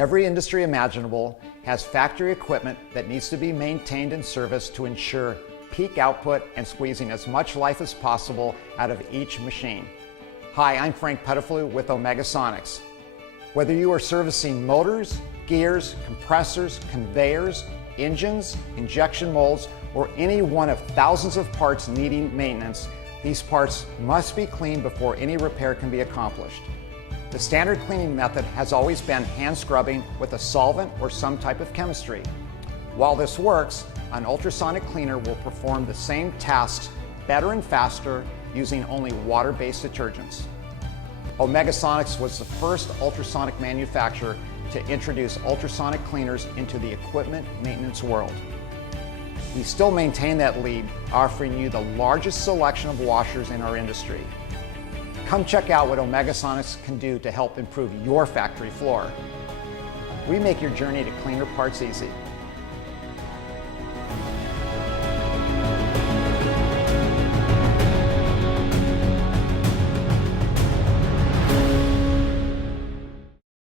Every industry imaginable has factory equipment that needs to be maintained and serviced to ensure peak output and squeezing as much life as possible out of each machine. Hi, I'm Frank Pettiflew with Ultrasonic. Whether you are servicing motors, gears, compressors, conveyors, engines, injection molds, or any one of thousands of parts needing maintenance, these parts must be cleaned before any repair can be accomplished. The standard cleaning method has always been hand scrubbing with a solvent or some type of chemistry. While this works, an ultrasonic cleaner will perform the same tasks better and faster using only water-based detergents. Ultrasonic was the first ultrasonic manufacturer to introduce ultrasonic cleaners into the equipment maintenance world. We still maintain that lead, offering you the largest selection of washers in our industry. Come check out what Ultrasonic can do to help improve your factory floor. We make your journey to cleaner parts easy.